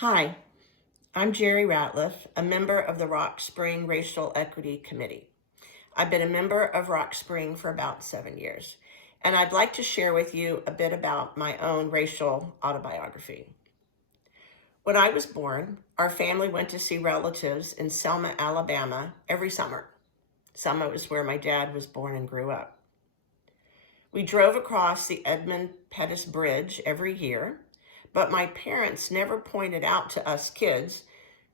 Hi, I'm Gerri Ratliff, a member of the Rock Spring Racial Equity Committee. I've been a member of Rock Spring for about 7 years, and I'd like to share with you a bit about my own racial autobiography. When I was born, our family went to see relatives in Selma, Alabama every summer. Selma was where my dad was born and grew up. We drove across the Edmund Pettus Bridge every year, but my parents never pointed out to us kids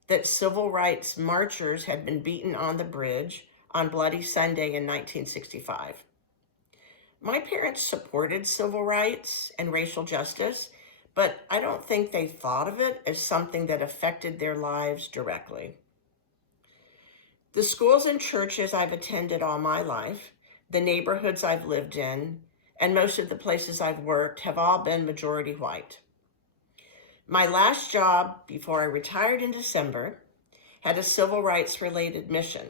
that civil rights marchers had been beaten on the bridge on Bloody Sunday in 1965. My parents supported civil rights and racial justice, but I don't think they thought of it as something that affected their lives directly. The schools and churches I've attended all my life, the neighborhoods I've lived in, and most of the places I've worked have all been majority white. My last job before I retired in December had a civil rights related mission.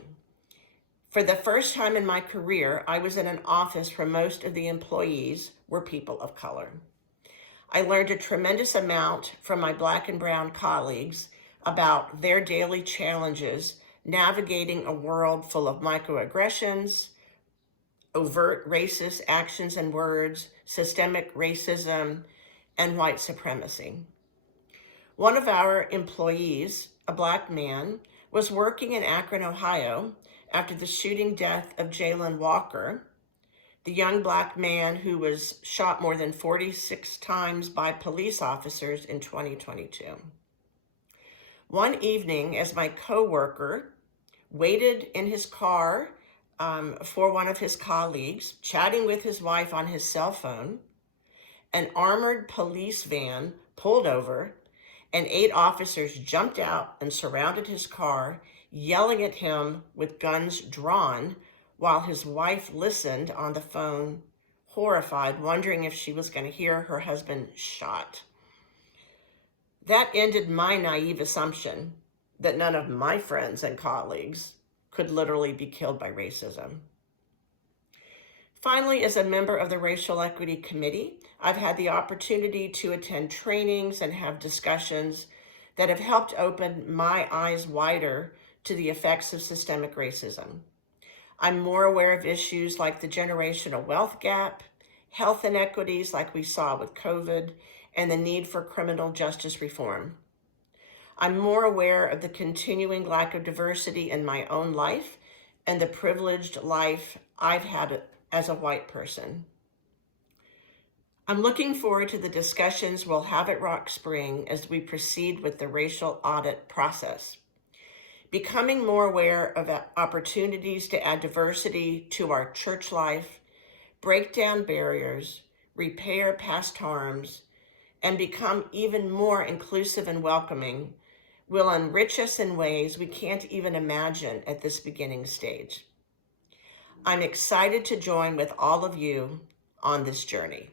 For the first time in my career, I was in an office where most of the employees were people of color. I learned a tremendous amount from my Black and brown colleagues about their daily challenges navigating a world full of microaggressions, overt racist actions and words, systemic racism, and white supremacy. One of our employees, a Black man, was working in Akron, Ohio after the shooting death of Jayland Walker, the young Black man who was shot more than 46 times by police officers in 2022. One evening, as my coworker waited in his car for one of his colleagues, chatting with his wife on his cell phone, an armored police van pulled over and 8 officers jumped out and surrounded his car, yelling at him with guns drawn while his wife listened on the phone, horrified, wondering if she was going to hear her husband shot. That ended my naive assumption that none of my friends and colleagues could literally be killed by racism. Finally, as a member of the Racial Equity Committee, I've had the opportunity to attend trainings and have discussions that have helped open my eyes wider to the effects of systemic racism. I'm more aware of issues like the generational wealth gap, health inequities like we saw with COVID, and the need for criminal justice reform. I'm more aware of the continuing lack of diversity in my own life and the privileged life I've had as a white person. I'm looking forward to the discussions we'll have at Rock Spring as we proceed with the racial audit process. Becoming more aware of opportunities to add diversity to our church life, break down barriers, repair past harms, and become even more inclusive and welcoming will enrich us in ways we can't even imagine at this beginning stage. I'm excited to join with all of you on this journey.